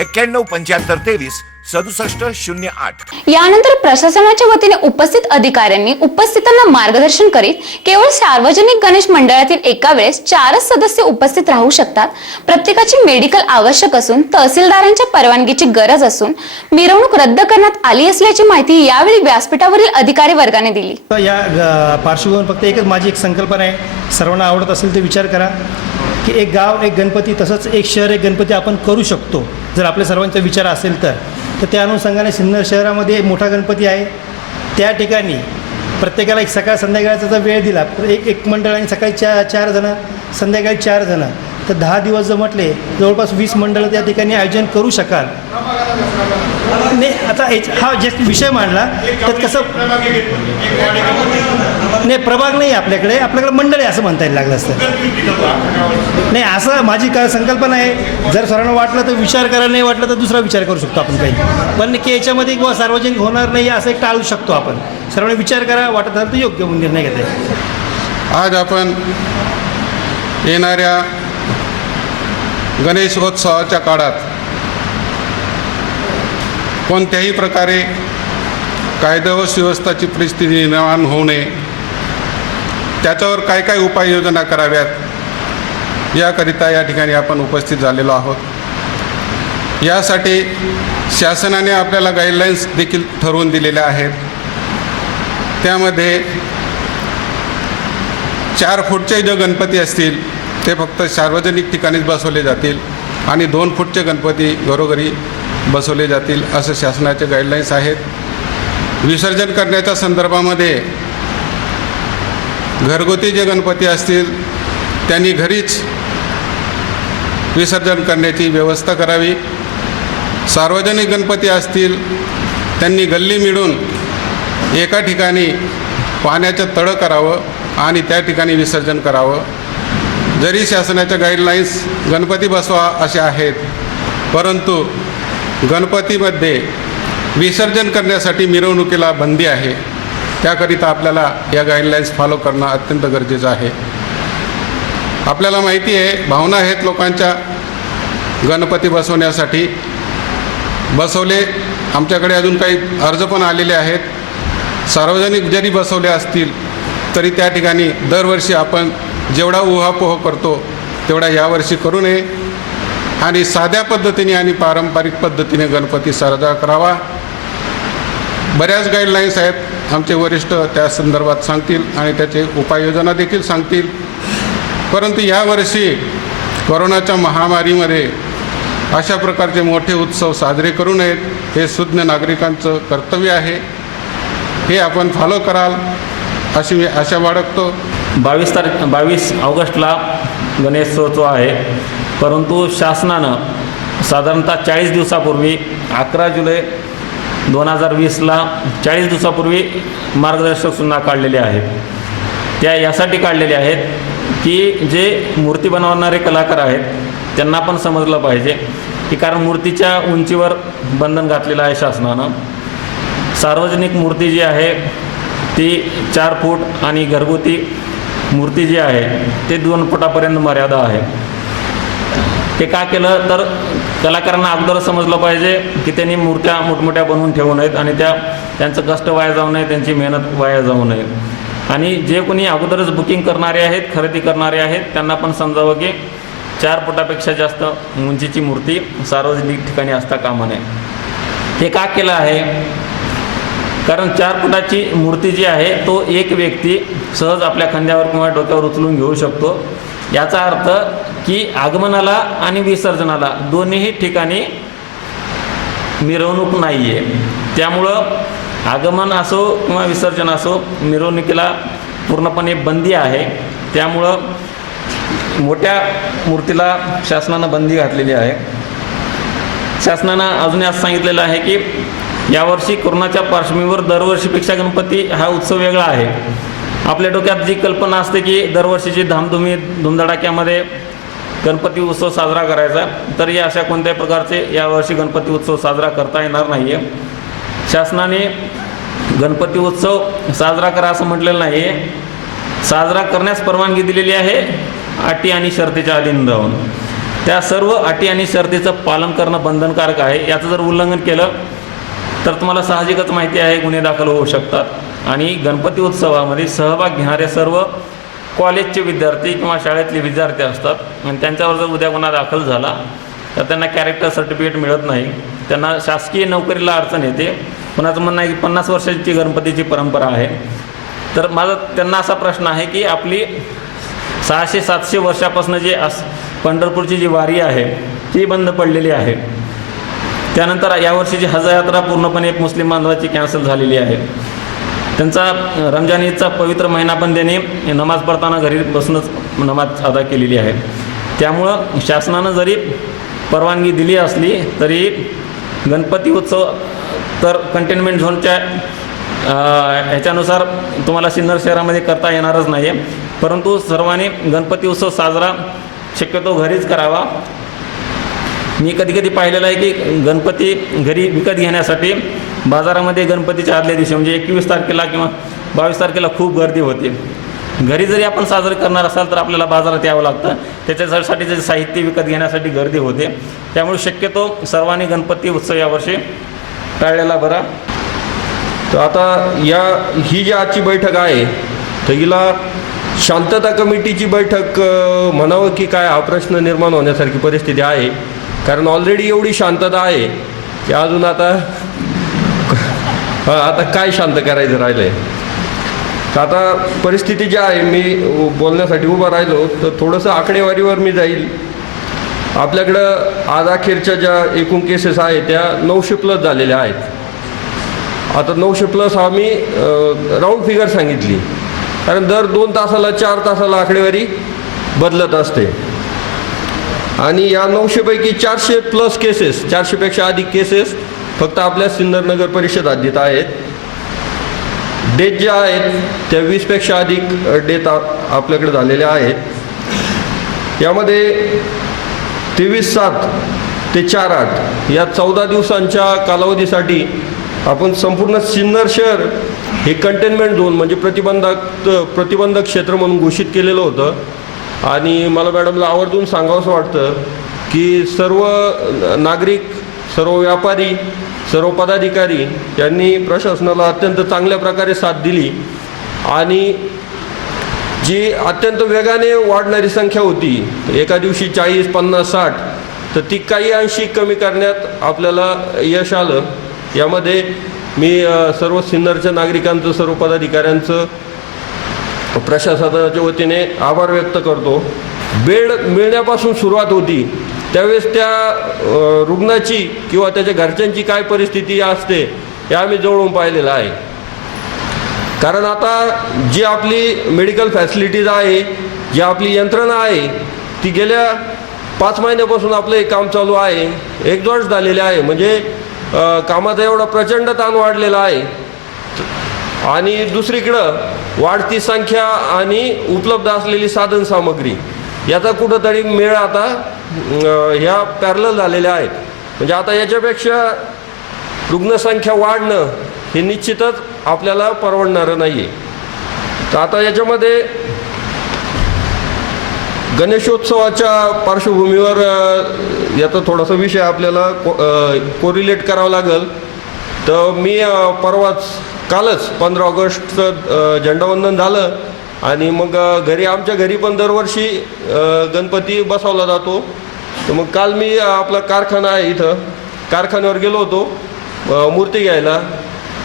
एक्क्याण्णव पंच्याहत्तर तेवीस सदुसष्ट शून्य आठ. यानंतर प्रशासनाच्या वतीने उपस्थित अधिकाऱ्यांनी उपस्थितांना मार्गदर्शन करीत केवळ सार्वजनिक गणेश मंडळातील एका वेळेस चारच सदस्य उपस्थित राहू शकतात. प्रत्येकाची मेडिकल आवश्यक असून तहसीलदारांच्या परवानगीची गरज असून मिरवणूक रद्द करण्यात आली असल्याची माहिती यावेळी व्यासपीठावरील अधिकारी वर्गाने दिली. या पार्श्वभूमीवर फक्त एकच माझी एक संकल्पना आहे. सर्वांना आवडत असेल तर विचार करा. की एक गाव एक गणपती तसंच एक शहर एक गणपती आपण करू शकतो. जर आपल्या सर्वांचा विचार असेल तर. तर त्या अनुषंगाने सिन्नर शहरामध्ये एक मोठा गणपती आहे. त्या ठिकाणी प्रत्येकाला एक सकाळ संध्याकाळचा जर वेळ दिला तर एक एक मंडळाने सकाळी चार चार जणं संध्याकाळी चार जणं तर दहा दिवस जर म्हटले जवळपास वीस मंडळं त्या ठिकाणी आयोजन करू शकाल. नाही आता याच- हा जे विषय मांडला. त्यात कसं नाही प्रभाग नाही आपल्याकडे. आपल्याकडे मंडळ आहे असं म्हणता येईल लागलं असतं. नाही असं माझी काय संकल्पना आहे. जर सरांना वाटलं तर विचार करायला नाही वाटलं तर दुसरा विचार करू शकतो आपण काही. पण की याच्यामध्ये किंवा सार्वजनिक होणार नाही असं एक टाळू शकतो आपण. सर्वांनी विचार करा वाटत असेल तर योग्य निर्णय घेते आज आपण येणाऱ्या गणेशोत्सवाच्या काळात कोणत्याही प्रकारे कायदा व सुव्यवस्थाची परिस्थिती निर्माण होऊ नये त्याच्यावर काय काय उपाययोजना कराव्यात याकरिता या ठिकाणी आपण उपस्थित झालेलो आहोत. यासाठी शासनाने आपल्याला गाईडलाईन्स देखील ठरवून दिलेल्या आहेत. त्यामध्ये चार फूटचे जे गणपती असतील ते फक्त सार्वजनिक ठिकाणीच बसवले जातील आणि दोन फूटचे गणपती घरोघरी बसवले जातील असं शासनाचे गाईडलाईन्स आहेत. विसर्जन करण्याच्या संदर्भामध्ये घरगुती जे गणपती असतील त्यांनी घरीच विसर्जन करण्याची व्यवस्था करावी. सार्वजनिक गणपती असतील त्यांनी गल्ली मिळून एका ठिकाणी पाण्याचं तळं करावं आणि त्या ठिकाणी विसर्जन करावं. जरी शासनाच्या गाईडलाईन्स गणपती बसवा अशा आहेत परंतु गणपतीमध्ये विसर्जन करण्यासाठी मिरवणुकीला बंदी आहे. त्याकरिता आपल्याला या गाईडलाईन्स फॉलो करणं अत्यंत गरजेचं आहे. आपल्याला माहिती आहे भावना आहेत लोकांच्या. गणपती बसवण्यासाठी बसवले. आमच्याकडे अजून काही अर्ज पण आलेले आहेत. सार्वजनिक जरी बसवले असतील तरी त्या ठिकाणी दरवर्षी आपण जेवढा उहापोह करतो तेवढा यावर्षी करू नये. आणि साध्या पद्धतीने आणि पारंपरिक पद्धतीने गणपती साजरा करावा. बऱ्याच गाईडलाईन्स आहेत आमचे वरिष्ठ त्या संदर्भात सांगतील आणि त्याचे उपाययोजना देखील सांगतील. परंतु यावर्षी कोरोनाच्या महामारीमध्ये अशा प्रकारचे मोठे उत्सव साजरे करू नयेत हे सुज्ञ नागरिकांचं कर्तव्य आहे. हे आपण फॉलो कराल अशी मी आशा बाळगतो. बावीस तारीख बावीस ऑगस्टला गणेशोत्सव आहे. परंतु शासनानं साधारणतः चाळीस दिवसापूर्वी अकरा जुलै दोन हजार वीसला चाळीस दिवसापूर्वी मार्गदर्शक सूचना काढलेले आहेत त्या यासाठी काढलेल्या आहेत की जे मूर्ती बनवणारे कलाकार आहेत त्यांना पण समजलं पाहिजे की कारण मूर्तीच्या उंचीवर बंधन घातलेलं आहे शासनानं. सार्वजनिक मूर्ती जी आहे ती चार फूट आणि घरगुती मूर्ती जी आहे ते दोन फुटापर्यंत मर्यादा आहे. ते का केलं? तर कलाकारांना अगोदर समजलं पाहिजे की त्यांनी मूर्त्या मोठमोठ्या बनवून ठेवू नयेत आणि त्या त्यांचं कष्ट वाया जाऊ नये त्यांची मेहनत वाया जाऊ नये. आणि जे कोणी अगोदरच बुकिंग करणारे आहेत खरेदी करणारे आहेत त्यांना पण समजावं की चार फुटापेक्षा जास्त उंचीची मूर्ती सार्वजनिक ठिकाणी असता कामा नये. हे का केलं आहे? कारण चार फुटाची मूर्ती जी आहे तो एक व्यक्ती सहज आपल्या खांद्यावर किंवा डोक्यावर उचलून घेऊ शकतो. याचा अर्थ की आगमनाला आणि विसर्जनाला दोन्हीही ठिकाणी मिरवणूक नाही आहे त्यामुळं आगमन असो किंवा विसर्जन असो मिरवणुकीला पूर्णपणे बंदी आहे. त्यामुळं मोठ्या मूर्तीला शासनानं बंदी घातलेली आहे. शासनानं अजूनही असं सांगितलेलं आहे की यावर्षी कोरोनाच्या पार्श्वभूमीवर दरवर्षीपेक्षा गणपती हा उत्सव वेगळा आहे. आपल्या डोक्यात जी कल्पना असते की दरवर्षीची धामधुमी धुमधडाक्यामध्ये गणपती उत्सव साजरा करायचा तर या अशा कोणत्याही प्रकारचे यावर्षी गणपती उत्सव साजरा करता येणार नाही आहे शासनाने गणपती उत्सव साजरा करा असं म्हटलेलं नाही आहे साजरा करण्यास परवानगी दिलेली आहे अटी आणि शर्तीच्या अधीन राहून त्या सर्व अटी आणि शर्तीचं पालन करणं बंधनकारक आहे. याचं जर उल्लंघन केलं तर तुम्हाला साहजिकच माहिती आहे गुन्हे दाखल होऊ शकतात. आणि गणपती उत्सवामध्ये सहभाग घेणारे सर्व कॉलेजचे विद्यार्थी किंवा शाळेतले विद्यार्थी असतात. आणि त्यांच्यावर जर उद्या गुन्हा दाखल झाला तर त्यांना कॅरेक्टर सर्टिफिकेट मिळत नाही. त्यांना शासकीय नोकरीला अडचण येते. कुणाचं म्हणणं आहे की पन्नास वर्षाची गणपतीची परंपरा आहे. तर माझा त्यांना असा प्रश्न आहे की आपली सहाशे सातशे वर्षापासून जी अस पंढरपूरची जी वारी आहे ती बंद पडलेली आहे. त्यानंतर यावर्षीची हजयात्रा पूर्णपणे मुस्लिम बांधवाची कॅन्सल झालेली आहे. त्यांचा रमजान ईदचा पवित्र महिना पण त्यांनी नमाज पडताना घरी बसूनच नमाज अदा केलेली आहे. त्यामुळं शासनानं जरी परवानगी दिली असली तरी गणपती उत्सव तर कंटेनमेंट झोनच्या ह्याच्यानुसार तुम्हाला सिन्नर शहरामध्ये करता येणारच नाही आहे परंतु सर्वांनी गणपती उत्सव साजरा शक्यतो घरीच करावा. मी कधी कधी पाहिलेलं आहे की गणपती घरी विकत घेण्यासाठी बाजारामध्ये गणपतीच्या आदल्या दिवशी म्हणजे एकवीस तारखेला किंवा बावीस तारखेला खूप गर्दी होते. घरी जरी आपण साजरं करणार असाल तर आपल्याला बाजारात यावं लागतं. त्याच्यासाठी जे साहित्य विकत घेण्यासाठी गर्दी होते. त्यामुळे शक्यतो सर्वांनी गणपती उत्सव यावर्षी टाळलेला बरा. तर आता या ही जी आजची बैठक आहे तर हिला शांतता कमिटीची बैठक म्हणावं की काय हा प्रश्न निर्माण होण्यासारखी परिस्थिती आहे. कारण ऑलरेडी एवढी शांतता आहे की अजून आता आता काय शांत करायचं राहिलं आहे आता परिस्थिती जी आहे मी बोलण्यासाठी उभा राहिलो तर थोडंसं आकडेवारीवर मी जाईल. आपल्याकडं आज अखेरच्या ज्या एकूण केसेस आहेत त्या नऊशे प्लस झालेल्या आहेत. आता नऊशे प्लस हा मी राऊंड फिगर सांगितली. कारण दर दोन तासाला चार तासाला आकडेवारी बदलत असते. आणि या नऊशेपैकी चारशे प्लस केसेस चारशेपेक्षा अधिक केसेस फक्त आपल्या सिन्नर नगर परिषद हद्दीत आहेत. डेट ज्या आहेत त्या वीसपेक्षा अधिक डेट आपल्याकडे झालेल्या आहेत. यामध्ये तेवीस सात ते चार आठ या चौदा दिवसांच्या कालावधीसाठी आपण संपूर्ण सिन्नर शहर हे कंटेनमेंट झोन म्हणजे प्रतिबंधक प्रतिबंधक क्षेत्र म्हणून घोषित केलेलं होतं. आणि मला मॅडमला आवर्जून सांगावंसं वाटतं की सर्व नागरिक सर्व व्यापारी सर्व पदाधिकारी यांनी प्रशासनाला अत्यंत चांगल्या प्रकारे साथ दिली आणि जी अत्यंत वेगाने वाढणारी संख्या होती एका दिवशी चाळीस पन्नास साठ तर ती काही अंशी कमी करण्यात आपल्याला यश आलं. यामध्ये मी सर्व सिन्नरच्या नागरिकांचं सर्व पदाधिकाऱ्यांचं प्रशासनाच्या वतीने आभार व्यक्त करतो. बेड मिळण्यापासून सुरुवात होती. त्यावेळेस त्या रुग्णाची किंवा त्याच्या घरच्यांची काय परिस्थिती असते हे आम्ही जवळून पाहिलेलं आहे. कारण आता जी आपली मेडिकल फॅसिलिटीज आहे जी आपली यंत्रणा आहे ती गेल्या पाच महिन्यापासून आपलं एक काम चालू आहे एक्झॉस्ट झालेले आहे. म्हणजे कामाचा एवढा प्रचंड ताण वाढलेला आहे. आणि दुसरीकडं वाढती संख्या आणि उपलब्ध असलेली साधन सामग्री. याचा कुठंतरी मेळ आता ह्या पॅरल झालेल्या आहेत. म्हणजे आता याच्यापेक्षा रुग्णसंख्या वाढणं हे निश्चितच आपल्याला परवडणारं नाही आहे तर आता याच्यामध्ये गणेशोत्सवाच्या पार्श्वभूमीवर याचा थोडासा विषय आपल्याला को कोरिलेट करावा लागेल. तर मी परवाच कालच पंधरा ऑगस्टचं झेंडावंदन झालं. आणि मग घरी आमच्या घरी पण दरवर्षी गणपती बसवला जातो. तर मग काल मी आपला कारखाना आहे इथं. कारखान्यावर गेलो होतो मूर्ती घ्यायला.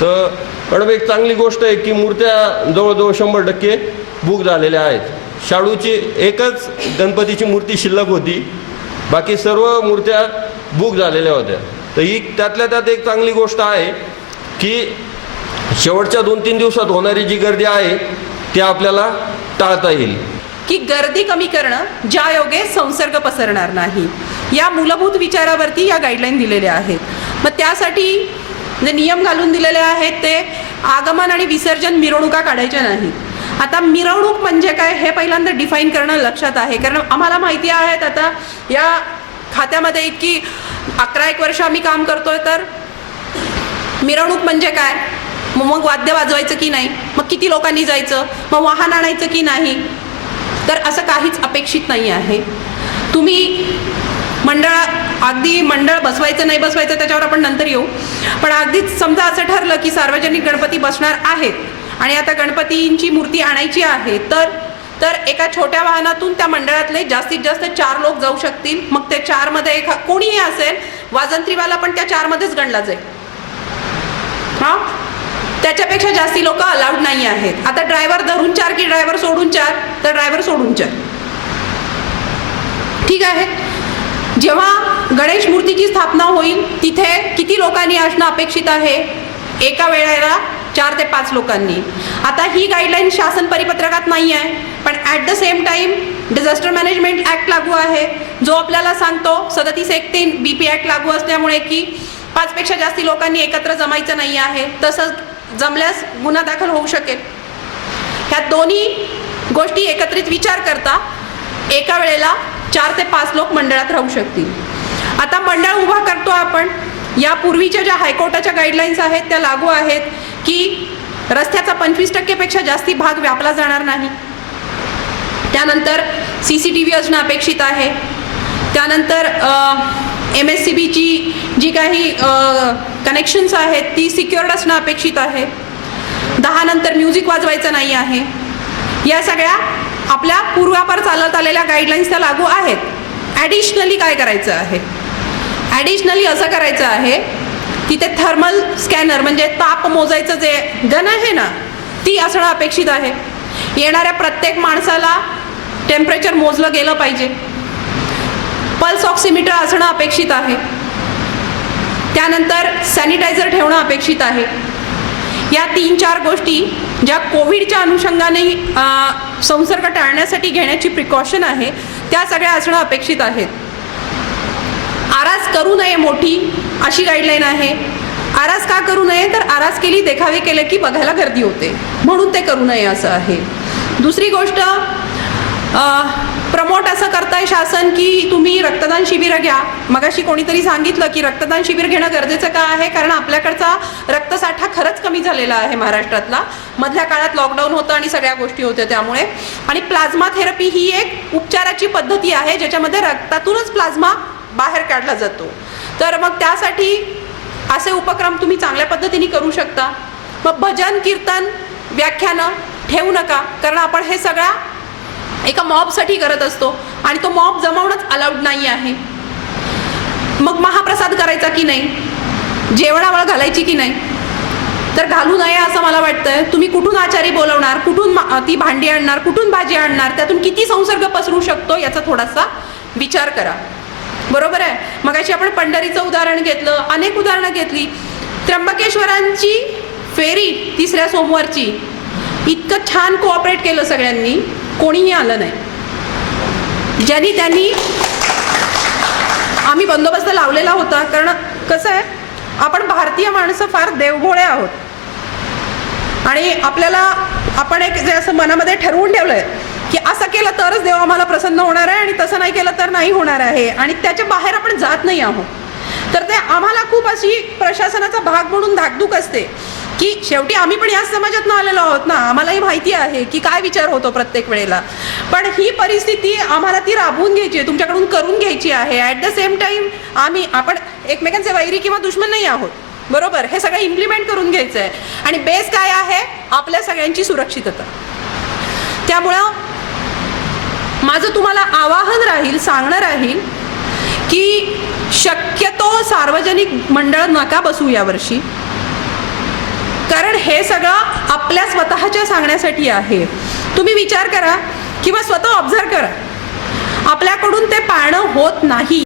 तर मॅडम एक चांगली गोष्ट आहे की मूर्त्या जवळजवळ शंभर टक्के बुक झालेल्या आहेत. शाडूची एकच गणपतीची मूर्ती शिल्लक होती. बाकी सर्व मूर्त्या बुक झालेल्या होत्या. तर ही त्यातल्या त्यात एक चांगली गोष्ट आहे की शेवटच्या दोन तीन दिवसात होणारी जी गर्दी आहे ते आपल्याला टाळता येईल. की गर्दी कमी करणं ज्या योगे संसर्ग पसरणार नाही. या मूलभूत विचारावरती या गाईडलाईन दिलेल्या आहेत. मग त्यासाठी जे नियम घालून दिलेले आहेत ते आगमन आणि विसर्जन मिरवणुका काढायच्या नाहीत. आता मिरवणूक म्हणजे काय हे पहिल्यांदा डिफाईन करणं लक्षात आहे. कारण आम्हाला माहिती आहेत आता या खात्यामध्ये इतकी अकरा एक वर्ष आम्ही काम करतोय तर मिरवणूक म्हणजे काय? मग मग वाद्य वाजवायचं की नाही? मग किती लोकांनी जायचं? मग वाहन आणायचं की नाही? तर असं काहीच अपेक्षित नाही आहे. तुम्ही मंडळ अगदी मंडळ बसवायचं नाही बसवायचं त्याच्यावर आपण नंतर येऊ. पण अगदीच समजा असं ठरलं की सार्वजनिक गणपती बसणार आहेत आणि आता गणपतींची मूर्ती आणायची आहे तर तर एका छोट्या वाहनातून त्या मंडळातले जास्तीत जास्त चार लोक जाऊ शकतील. मग त्या चारमध्ये एका कोणीही असेल वाजंत्रीवाला पण त्या चारमध्येच गणला जाईल. हा? त्याच्यापेक्षा जास्ती लोक अलाउड नाही आहेत. आता ड्रायव्हर धरून चार की ड्रायव्हर सोडून चार तर ड्रायव्हर सोडून चार. ठीक आहे? जेव्हा गणेश मूर्तीची स्थापना होईल तिथे किती लोकांनी असणं अपेक्षित आहे? एका वेळेला चार ते पाच लोकांनी. आता ही गाईडलाईन शासन परिपत्रकात नाही आहे पण at the same time disaster management act लागू आहे. जो आपल्याला सांगतो सदतीस एक तीन बी पी ॲक्ट लागू असल्यामुळे की पाचपेक्षा जास्ती लोकांनी एकत्र जमायचं नाही आहे. तसंच जमल्यास गुन्हा दाखल होऊ शकेल. ह्या दोन्ही गोष्टी एकत्रित विचार करता एका वेळेला चार ते पाच लोक मंडळात राहू शकतील. आता मंडळ उभा करतो आपण. यापूर्वीच्या ज्या हायकोर्टाच्या गाईडलाईन्स आहेत त्या लागू आहेत की रस्त्याचा पंचवीस टक्केपेक्षा जास्ती भाग व्यापला जाणार नाही. त्यानंतर सी सी टी व्ही असणं अपेक्षित आहे. त्यानंतर एम एस सी बीची जी काही कनेक्शन्स आहेत ती सिक्युअर्ड असणं अपेक्षित आहे. दहा नंतर म्युझिक वाजवायचं नाही आहे. या सगळ्या आपल्या पूर्वापार चालत आलेल्या गाईडलाईन्स त्या लागू आहेत. ॲडिशनली काय करायचं आहे? ॲडिशनली असं करायचं आहे तिथे थर्मल स्कॅनर म्हणजे ताप मोजायचं जे गन आहे ना ती असणं अपेक्षित आहे. येणाऱ्या प्रत्येक माणसाला टेम्परेचर मोजलं गेलं पाहिजे. पल्स ऑक्सिमीटर असणं अपेक्षित आहे. त्यानंतर सॅनिटायझर ठेवणं अपेक्षित आहे. या तीन चार गोष्टी ज्या कोविडच्या अनुषंगाने संसर्ग टाळण्यासाठी घेण्याची प्रिकॉशन आहे त्या सगळ्या असणं अपेक्षित आहेत. आरास करू नये मोठी अशी गाईडलाईन आहे. आरास का करू नये? तर आरास केली देखावे केले की बघायला गर्दी होते. म्हणून ते करू नये असं आहे. दुसरी गोष्ट प्रमोट असं करताय शासन की तुम्ही रक्तदान शिबिरं घ्या. मगाशी कोणीतरी सांगितलं की रक्तदान शिबिर घेणं गरजेचं का आहे? कारण आपल्याकडचा रक्तसाठा खरंच कमी झालेला आहे महाराष्ट्रातला. मधल्या काळात लॉकडाऊन होतं आणि सगळ्या गोष्टी होत्या त्यामुळे. आणि प्लाझ्मा थेरपी ही एक उपचाराची पद्धती आहे ज्याच्यामध्ये रक्तातूनच प्लाझ्मा बाहेर काढला जातो. तर मग त्यासाठी असे उपक्रम तुम्ही चांगल्या पद्धतीने करू शकता. मग भजन कीर्तन व्याख्यानं ठेवू नका कारण आपण हे सगळ्या एका मॉबसाठी करत असतो आणि तो मॉब जमवणंच अलाउड नाही आहे. मग महाप्रसाद करायचा की नाही? जेवणावळ घालायची की नाही? तर घालू नये असं मला वाटतंय. तुम्ही कुठून आचारी बोलवणार? कुठून ती भांडी आणणार? कुठून भाजी आणणार? त्यातून किती संसर्ग पसरू शकतो याचा थोडासा विचार करा. बरोबर आहे? मगाशी आपण पंढरीचं उदाहरण घेतलं अनेक उदाहरणं घेतली. त्र्यंबकेश्वरांची फेरी तिसऱ्या सोमवारची. इतकं छान कोऑपरेट केलं सगळ्यांनी. कोणीही आलं नाही. ज्यांनी त्यांनी आम्ही बंदोबस्त लावलेला होता कारण कसं आहे आपण भारतीय माणसं फार देवभोळे आहोत. आणि आपल्याला आपण एक जे असं मनामध्ये ठरवून ठेवलं आहे की असं केलं तरच देव आम्हाला प्रसन्न होणार आहे आणि तसं नाही केलं तर नाही होणार आहे. आणि त्याच्या बाहेर आपण जात नाही आहोत. तर ते आम्हाला खूप अशी प्रशासनाचा भाग म्हणून धाकधूक असते. की शेवटी आम्ही पण याच समाजातनं आलेलो आहोत ना. आम्हालाही माहिती आहे की काय विचार होतो प्रत्येक वेळेला. पण ही परिस्थिती आम्हाला ती राबवून घ्यायची आहे तुमच्याकडून करून घ्यायची आहे. ॲट द सेम टाईम आम्ही आपण एकमेकांचे वैरी किंवा दुश्मन नाही आहोत. बरोबर? हे सगळं इम्प्लिमेंट करून घ्यायचं आहे आणि बेस काय आहे? आपल्या सगळ्यांची सुरक्षितता. त्यामुळं माझं तुम्हाला आवाहन राहील सांगणं राहील की शक्यतो सार्वजनिक मंडळ नका बसू यावर्षी. कारण हे सगळं आपल्या स्वतःच्या सांगण्यासाठी आहे. तुम्ही विचार करा किंवा स्वतः ऑब्झर्व करा. आपल्याकडून ते पाळणं होत नाही.